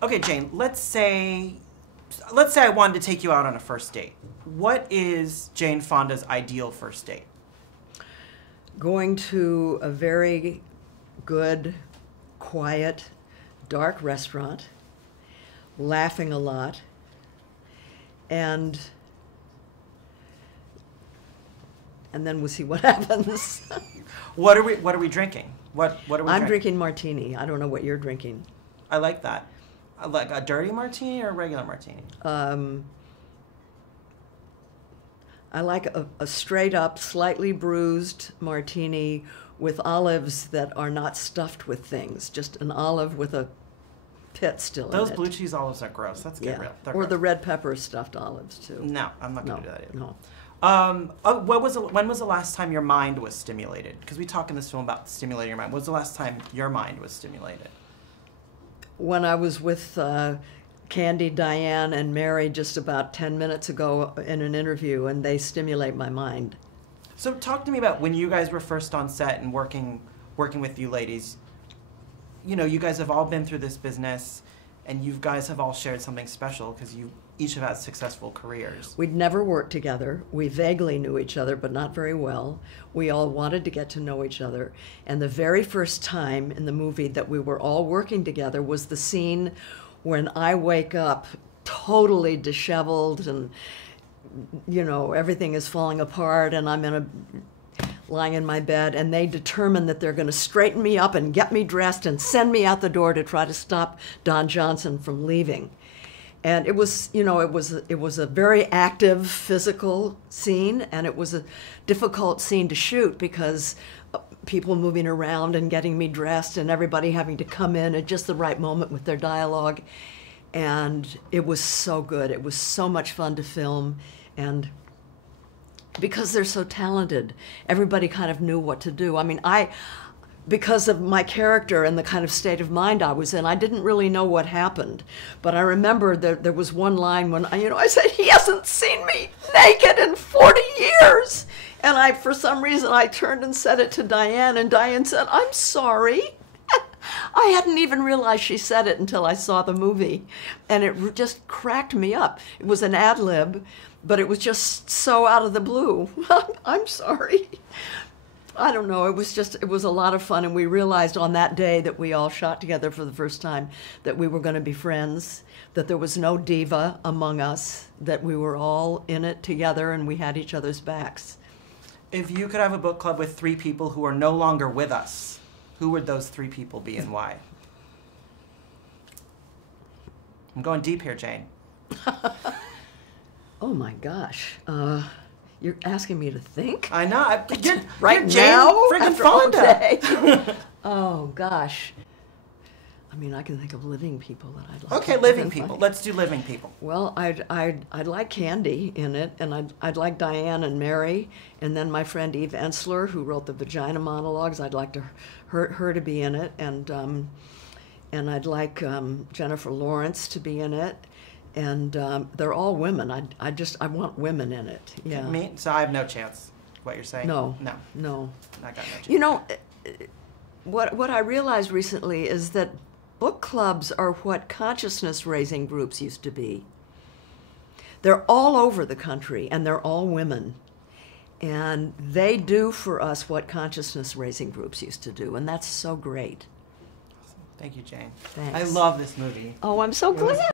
Okay, Jane, let's say I wanted to take you out on a first date. What is Jane Fonda's ideal first date? Going to a very good, quiet, dark restaurant, laughing a lot, and then we'll see what happens. What are we drinking? What are we I'm drinking? drinking martini. I don't know what you're drinking. I like that. I like a dirty martini or a regular martini? I like a straight up, slightly bruised martini with olives that are not stuffed with things. Just an olive with a pit still in it. Those blue cheese olives are gross. That's good. Yeah. They're Or gross. the red pepper stuffed olives too. No, I'm not going to No, do that either. no. When was the last time your mind was stimulated? Because we talk in this film about stimulating your mind. When was the last time your mind was stimulated? When I was with Candy, Diane, and Mary just about 10 minutes ago in an interview, and they stimulate my mind. So talk to me about when you guys were first on set and working with you ladies. You know, you guys have all been through this business, and you guys have all shared something special because you each have had successful careers. We'd never worked together. We vaguely knew each other, but not very well. We all wanted to get to know each other. And the very first time in the movie that we were all working together was the scene when I wake up totally disheveled and, you know, everything is falling apart and I'm lying in my bed, and they determine that they're going to straighten me up and get me dressed and send me out the door to try to stop Don Johnson from leaving. And it was, you know, it was a very active physical scene, and it was a difficult scene to shoot because people moving around and getting me dressed and everybody having to come in at just the right moment with their dialogue. And it was so good. It was so much fun to film. And because they're so talented, everybody kind of knew what to do. I mean, because of my character and the kind of state of mind I was in, I didn't really know what happened. But I remember there was one line when, I said, he hasn't seen me naked in 40 years. And for some reason, I turned and said it to Diane, and Diane said, I'm sorry. I hadn't even realized she said it until I saw the movie. And it just cracked me up. It was an ad lib, but it was just so out of the blue. I'm sorry. I don't know, it was a lot of fun, and we realized on that day that we all shot together for the first time that we were going to be friends, that there was no diva among us, that we were all in it together and we had each other's backs. If you could have a book club with 3 people who are no longer with us, who would those 3 people be and why? I'm going deep here, Jane. Oh my gosh. You're asking me to think? I know. You're Right Jane now? friggin' After all Fonda. day? Oh gosh. I mean, I can think of living people that I'd like. Okay, to living identify. people. Let's do living people. Well, I'd like Candy in it, and I'd like Diane and Mary, and then my friend Eve Ensler, who wrote the Vagina monologues. I'd like her to be in it, and I'd like Jennifer Lawrence to be in it. And they're all women. I want women in it. Yeah. Me? So I have no chance. What you're saying? No. No. I got no chance. You know, what I realized recently is that book clubs are what consciousness-raising groups used to be. They're all over the country, and they're all women. And they do for us what consciousness-raising groups used to do, and that's so great. Thank you, Jane. Thanks. I love this movie. Oh, I'm so glad.